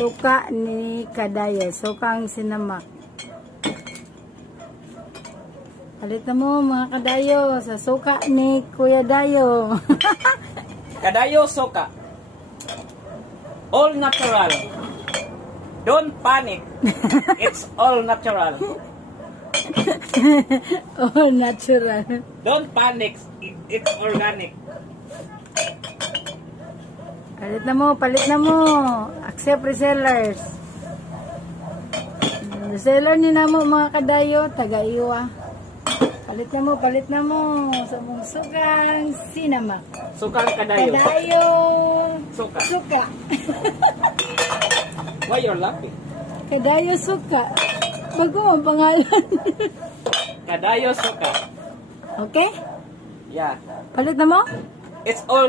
Suka ni Kadayo. Sukang sinamak. Palit na mo mga Kadayo sa suka ni Kuya Dayo. Kadayo suka. All natural. Don't panic. It's all natural. All natural. Don't panic. It's organic. Palit na mo, palit na mo. Accept resellers. Reseller ni na mo mga Kadayo, taga-iwa. Palit na mo sa mong sukang sinamak. Sukang kadayo. Kadayo Suka. suka. Why you're laughing? Kadayo suka. Bago ang pangalan. Kadayo suka. Okay? Yeah. Palit na mo? It's all